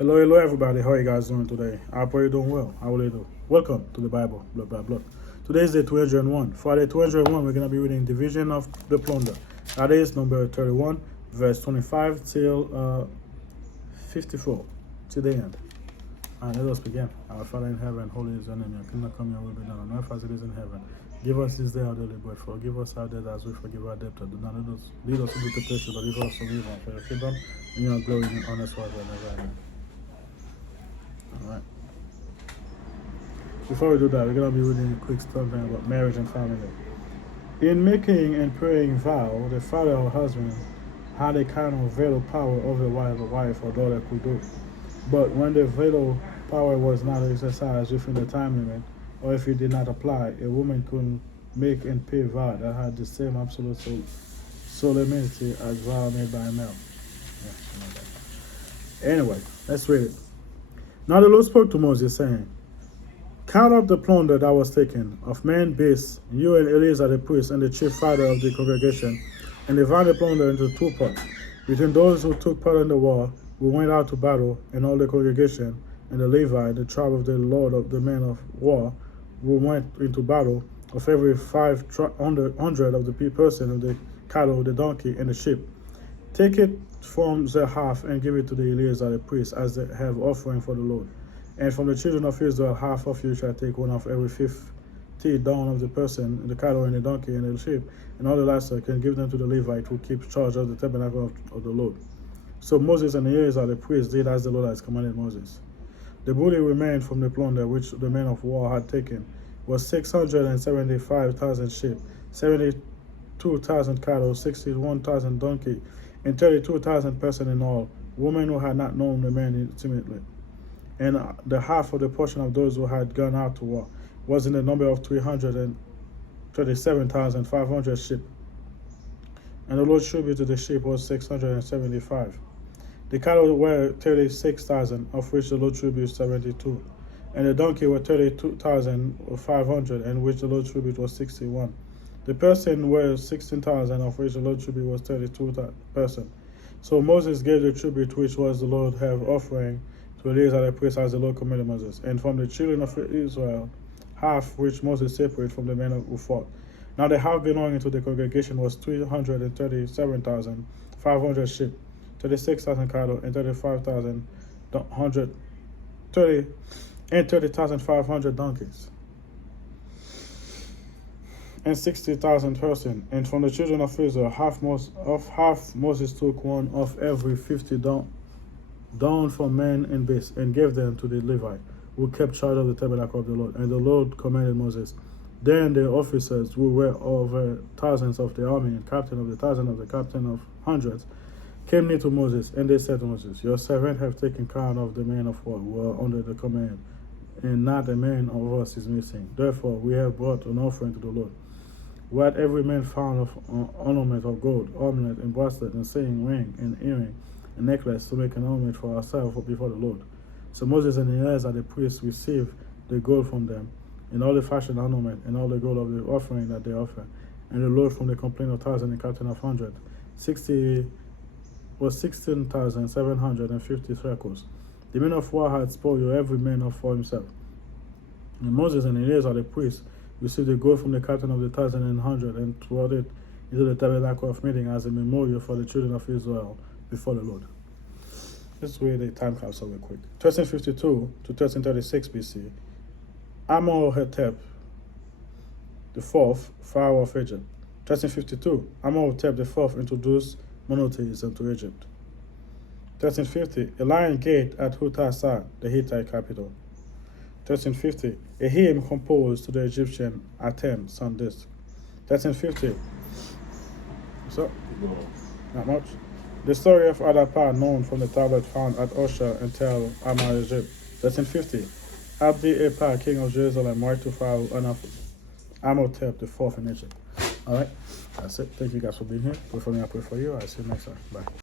Hello everybody. How are you guys doing today? I pray you're doing well. How will you do? Welcome to the Bible. Blah blah blah. Today is day 201. For day 201, we're gonna be reading Division of the Plunder. That is number 31, verse 25 till 54 to the end. And let us begin. Our Father in heaven, holy is your name. Your kingdom come, your will be done on earth as it is in heaven. Give us this day our daily bread. Forgive us our debts as we forgive our debtors. Do not lead us into temptation, but deliver us from evil. For your kingdom and your glory and honor forever and ever. Amen. Alright. Before we do that, we're going to be reading a quick story about marriage and family. In making and praying vow, the father or husband had a kind of veto power over what a wife or daughter could do. But when the veto power was not exercised within the time limit, or if it did not apply, a woman could make and pay vow that had the same absolute solemnity as vow made by a male. Anyway, let's read it. Now the Lord spoke to Moses, saying, Count up the plunder that was taken, of men, beasts, you and Eleazar the priest, and the chief father of the congregation, and divide the plunder into 2 parts. Between those who took part in the war, who went out to battle, and all the congregation, and the Levite, the tribe of the Lord of the men of war, who went into battle, of every 500 of the person of the cattle, the donkey, and the sheep. Take it from the half and give it to the Eleazar the priest as they have offering for the Lord. And from the children of Israel, half of you shall take one of every 50 down of the person, the cattle and the donkey and the sheep, and all the livestock, and give them to the Levite who keeps charge of the tabernacle of the Lord. So Moses and Eleazar the priest did as the Lord has commanded Moses. The booty remained from the plunder which the men of war had taken was 675,000 sheep, 72,000 cattle, 61,000 donkey, and 32,000 persons in all, women who had not known the men intimately. And the half of the portion of those who had gone out to war was in the number of 337,500 sheep. And the Lord's tribute to the sheep was 675. The cattle were 36,000, of which the Lord's tribute was 72. And the donkey were 32,500, and which the Lord's tribute was 61. The person were 16,000, of which the Lord's tribute was 32 person. So Moses gave the tribute which was the Lord have offering to Eleazar the priest as the Lord commanded Moses. And from the children of Israel, half which Moses separated from the men who fought. Now the half belonging to the congregation was 337,500 sheep, 36,000 cattle, and 30,500 donkeys, and 60,000 persons. And from the children of Israel, half Moses took one of every 50 down from men and beasts, and gave them to the Levite, who kept charge of the tabernacle of the Lord. And the Lord commanded Moses. Then the officers, who were over thousands of the army, and captain of the thousand of the captain of hundreds, came near to Moses, and they said to Moses, Your servant have taken count of the men of war who are under the command, and not a man of us is missing. Therefore we have brought an offering to the Lord. What every man found of ornament of gold, ornament and bracelet, and saying ring and earring, and necklace, to make an ornament for ourselves before the Lord. So Moses and Eleazar the priest received the gold from them, and all the fashion ornament, and all the gold of the offering that they offer, and the Lord from the complaint of 1,000 and captain of 100, 16,750 shekels. The men of war had spoiled every man for himself. And Moses and Eleazar the priest received the gold from the captain of the 1,000 and 100, and brought it into the tabernacle of meeting as a memorial for the children of Israel before the Lord. Let's read the time capsule real quick. 1352 to 1336 BC, Amenhotep the fourth, Pharaoh of Egypt. 1352, Amenhotep the fourth introduced monotheism to Egypt. 1350, a lion gate at Hutasa, the Hittite capital. 1350, a hymn composed to the Egyptian Aten sun disk. 1350, so not much. The story of Adapa, known from the tablet found at Osha and Tel Amar, Egypt. 1350, Abdi Epa, king of Jerusalem, married to Pharaoh Amenhotep the fourth in Egypt. All right, that's it. Thank you guys for being here. Pray for me, I pray for you. I'll see you next time. Bye.